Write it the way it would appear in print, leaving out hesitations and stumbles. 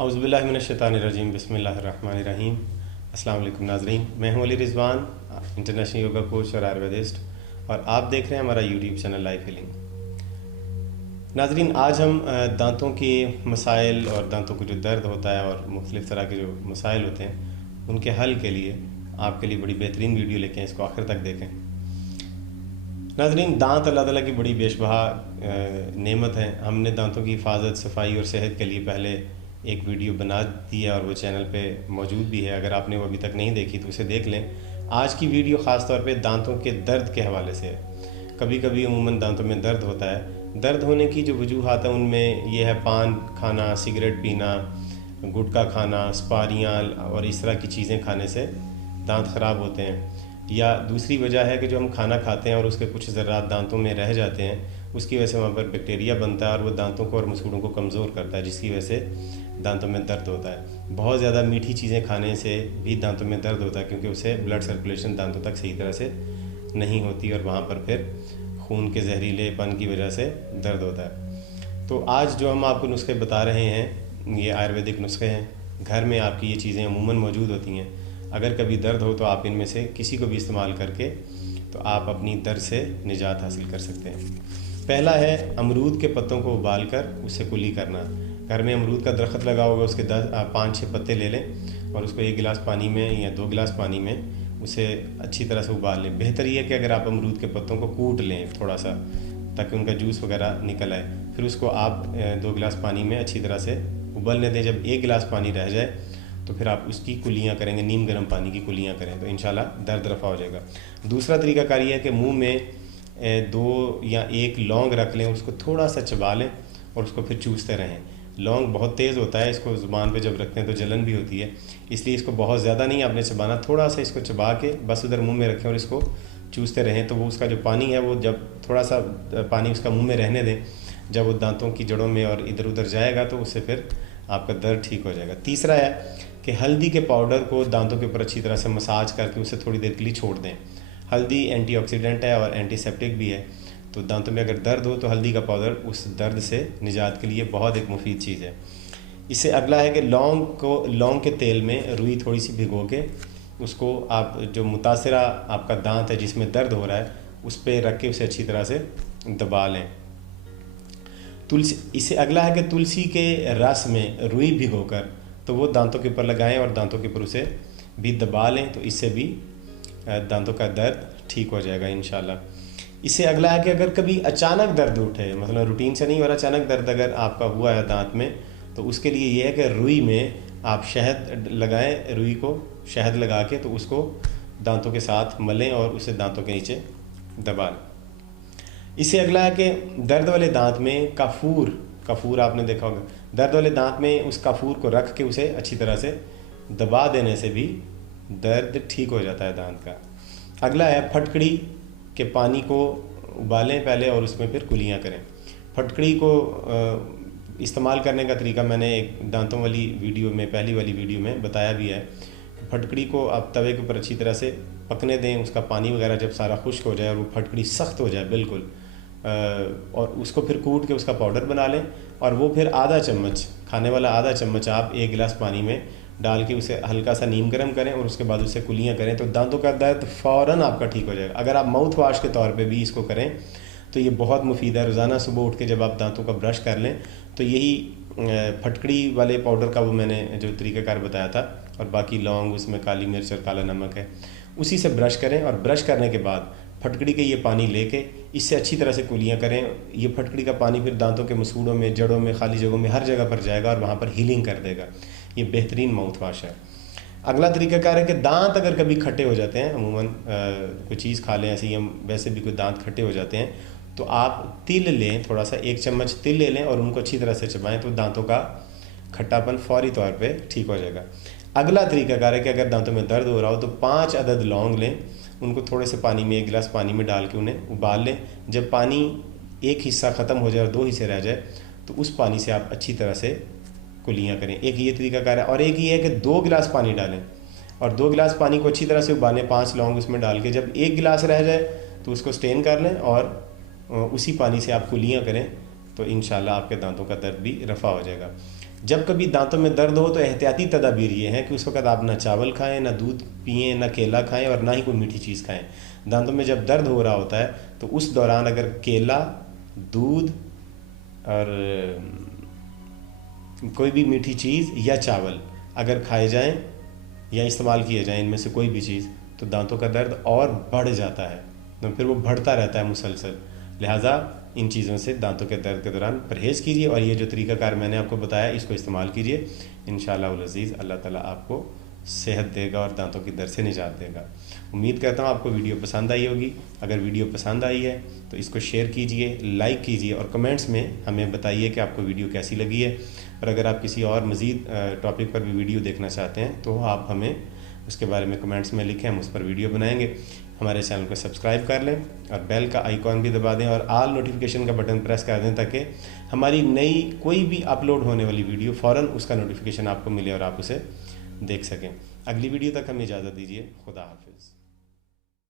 औज़ुबिल्लाहि मिनश्शैतानिर्रजीम बिस्मिल्लाहिर्रहमानिर्रहीम। अस्सलाम वालेकुम नाज़रीन, मैं हूं Ali Rizwan, international yoga coach और आयुर्वेदिस्ट, और आप देख रहे हैं हमारा यूट्यूब चैनल लाइफ हीलिंग। नाज़रीन, आज हम दांतों के मसाइल और दांतों को जो दर्द होता है और मुख्तलिफ़ तरह के जो मसाइल होते हैं उनके हल के लिए आपके लिए बड़ी बेहतरीन वीडियो लेके हैं, इसको आखिर तक देखें। नाज़रीन, दांत अल्लाह ताला की बड़ी बेशबहा नेमत है। हमने दांतों की हिफाजत, सफाई और सेहत के लिए पहले एक वीडियो बना दी है और वो चैनल पे मौजूद भी है। अगर आपने वो अभी तक नहीं देखी तो उसे देख लें। आज की वीडियो ख़ास तौर पे दांतों के दर्द के हवाले से है। कभी कभी अमूमन दांतों में दर्द होता है। दर्द होने की जो वजूहात है उनमें यह है पान खाना, सिगरेट पीना, गुटखा खाना, स्पारियाँ और इस तरह की चीज़ें खाने से दांत ख़राब होते हैं। या दूसरी वजह है कि जो हम खाना खाते हैं और उसके कुछ ज़र्रात दांतों में रह जाते हैं, उसकी वजह से वहाँ पर बैक्टीरिया बनता है और वो दांतों को और मसूड़ों को कमज़ोर करता है, जिसकी वजह से दांतों में दर्द होता है। बहुत ज़्यादा मीठी चीज़ें खाने से भी दांतों में दर्द होता है, क्योंकि उससे ब्लड सर्कुलेशन दांतों तक सही तरह से नहीं होती और वहाँ पर फिर खून के जहरीलेपन की वजह से दर्द होता है। तो आज जो हम आपको नुस्खे बता रहे हैं ये आयुर्वेदिक नुस्खे हैं। घर में आपकी ये चीज़ें अमूमन मौजूद होती हैं। अगर कभी दर्द हो तो आप इनमें से किसी को भी इस्तेमाल करके तो आप अपनी दर्द से निजात हासिल कर सकते हैं। पहला है अमरूद के पत्तों को उबाल कर उससे कुली करना। घर में अमरूद का दरख्त लगा होगा, उसके 5-6 पत्ते ले लें और उसको 1 गिलास पानी में या 2 गिलास पानी में उसे अच्छी तरह से उबाल लें। बेहतर ये है कि अगर आप अमरूद के पत्तों को कूट लें थोड़ा सा, ताकि उनका जूस वगैरह निकल आए। फिर उसको आप 2 गिलास पानी में अच्छी तरह से उबलने दें। जब 1 गिलास पानी रह जाए तो फिर आप उसकी कुलियाँ करेंगे, नीम गर्म पानी की कुलियाँ करें तो इंशाल्लाह दर्द रफ़ा हो जाएगा। दूसरा तरीक़ाकार ये है कि मुंह में 2 या 1 लौंग रख लें, उसको थोड़ा सा चबा लें और उसको फिर चूसते रहें। लौंग बहुत तेज़ होता है, इसको ज़ुबान पे जब रखते हैं तो जलन भी होती है, इसलिए इसको बहुत ज़्यादा नहीं आपने चबाना, थोड़ा सा इसको चबा के बस उधर मुँह में रखें और इसको चूसते रहें। तो वो उसका जो पानी है वो जब थोड़ा सा पानी उसका मुँह में रहने दें, जब वो दांतों की जड़ों में और इधर उधर जाएगा तो उससे फिर आपका दर्द ठीक हो जाएगा। तीसरा है कि हल्दी के पाउडर को दांतों के ऊपर अच्छी तरह से मसाज करके उसे थोड़ी देर के लिए छोड़ दें। हल्दी एंटीऑक्सीडेंट है और एंटीसेप्टिक भी है, तो दांतों में अगर दर्द हो तो हल्दी का पाउडर उस दर्द से निजात के लिए बहुत एक मुफीद चीज़ है। इससे अगला है कि लौंग के तेल में रुई थोड़ी सी भिगो के उसको आप जो मुतासरा आपका दांत है जिसमें दर्द हो रहा है उस पर रख के उसे अच्छी तरह से दबा लें। तुलसी, इससे अगला है कि तुलसी के रस में रुई भिगोकर तो वो दांतों के ऊपर लगाएं और दांतों के ऊपर उसे भी दबा लें, तो इससे भी दांतों का दर्द ठीक हो जाएगा इंशाल्लाह। इससे अगला है कि अगर कभी अचानक दर्द उठे, मतलब रूटीन से नहीं हो रहा, अचानक दर्द अगर आपका हुआ है दांत में, तो उसके लिए ये है कि रुई में आप शहद लगाएं, रुई को शहद लगा के तो उसको दांतों के साथ मलें और उसे दांतों के नीचे दबा लें। इससे अगला है कि दर्द वाले दांत में कफूर आपने देखा होगा, दर्द वाले दांत में उस कफूर को रख के उसे अच्छी तरह से दबा देने से भी दर्द ठीक हो जाता है दांत का। अगला है फटकड़ी के पानी को उबालें पहले और उसमें फिर कुलियाँ करें। फटकड़ी को इस्तेमाल करने का तरीका मैंने एक दांतों वाली वीडियो में, पहली वाली वीडियो में बताया भी है। फटकड़ी को आप तवे के ऊपर अच्छी तरह से पकने दें, उसका पानी वगैरह जब सारा खुश्क हो जाए और वो फटकड़ी सख्त हो जाए बिल्कुल, और उसको फिर कूट के उसका पाउडर बना लें और वो फिर आधा चम्मच, खाने वाला आधा चम्मच आप 1 गिलास पानी में डाल के उसे हल्का सा नीम गर्म करें और उसके बाद उससे कुलियाँ करें तो दांतों का दर्द फ़ौरन आपका ठीक हो जाएगा। अगर आप माउथ वाश के तौर पे भी इसको करें तो ये बहुत मुफीद है। रोज़ाना सुबह उठ के जब आप दांतों का ब्रश कर लें तो यही फटकड़ी वाले पाउडर का वो मैंने जो तरीक़ाकार बताया था, और बाकी लौंग, उसमें काली मिर्च और काला नमक है, उसी से ब्रश करें और ब्रश करने के बाद फटकड़ी के ये पानी लेके इससे अच्छी तरह से कुलियाँ करें। ये फटकड़ी का पानी फिर दांतों के मसूड़ों में, जड़ों में, खाली जगहों में, हर जगह पर जाएगा और वहाँ पर हीलिंग कर देगा। ये बेहतरीन माउथ वाश है। अगला तरीक़ाकार है कि दांत अगर कभी खट्टे हो जाते हैं, अमूमन कोई चीज़ खा लें ऐसे ही, हम वैसे भी कोई दांत खट्टे हो जाते हैं, तो आप तिल लें, थोड़ा सा 1 चम्मच तिल ले लें और उनको अच्छी तरह से चबाएँ तो दांतों का खट्टापन फौरी तौर पर ठीक हो जाएगा। अगला तरीक़ाकार है कि अगर दांतों में दर्द हो रहा हो तो 5 अदद लौंग लें, उनको थोड़े से पानी में, 1 गिलास पानी में डाल के उन्हें उबाल लें। जब पानी एक हिस्सा ख़त्म हो जाए और 2 हिस्से रह जाए तो उस पानी से आप अच्छी तरह से कुलियाँ करें। एक ये तरीक़ाकार है। और एक ये है कि 2 गिलास पानी डालें और 2 गिलास पानी को अच्छी तरह से उबालें, 5 लौंग उसमें डाल के। जब 1 गिलास रह जाए तो उसको स्टेन कर लें और उसी पानी से आप कुलियाँ करें तो इंशाल्लाह आपके दांतों का दर्द भी रफ़ा हो जाएगा। जब कभी दांतों में दर्द हो तो एहतियाती तदाबीर ये हैं कि उस वक्त आप ना चावल खाएं, ना दूध पिएं, ना केला खाएं और ना ही कोई मीठी चीज़ खाएं। दांतों में जब दर्द हो रहा होता है तो उस दौरान अगर केला, दूध और कोई भी मीठी चीज़ या चावल अगर खाए जाएं या इस्तेमाल किए जाएं, इनमें से कोई भी चीज़, तो दांतों का दर्द और बढ़ जाता है, तो फिर वो बढ़ता रहता है मुसलसल। लिहाजा इन चीज़ों से दांतों के दर्द के दौरान परहेज़ कीजिए और ये जो तरीक़ाकार मैंने आपको बताया इसको इस्तेमाल कीजिए। इंशाअल्लाह अज़ीज़ अल्लाह ताला आपको सेहत देगा और दांतों की दर्द से निजात देगा। उम्मीद करता हूँ आपको वीडियो पसंद आई होगी। अगर वीडियो पसंद आई है तो इसको शेयर कीजिए, लाइक कीजिए और कमेंट्स में हमें बताइए कि आपको वीडियो कैसी लगी है। और अगर आप किसी और मज़ीद टॉपिक पर भी वीडियो देखना चाहते हैं तो आप हमें उसके बारे में कमेंट्स में लिखें, हम उस पर वीडियो बनाएंगे। हमारे चैनल को सब्सक्राइब कर लें और बेल का आइकॉन भी दबा दें और ऑल नोटिफिकेशन का बटन प्रेस कर दें ताकि हमारी नई कोई भी अपलोड होने वाली वीडियो फ़ौरन उसका नोटिफिकेशन आपको मिले और आप उसे देख सकें। अगली वीडियो तक हमें इजाज़त दीजिए। खुदा हाफिज़।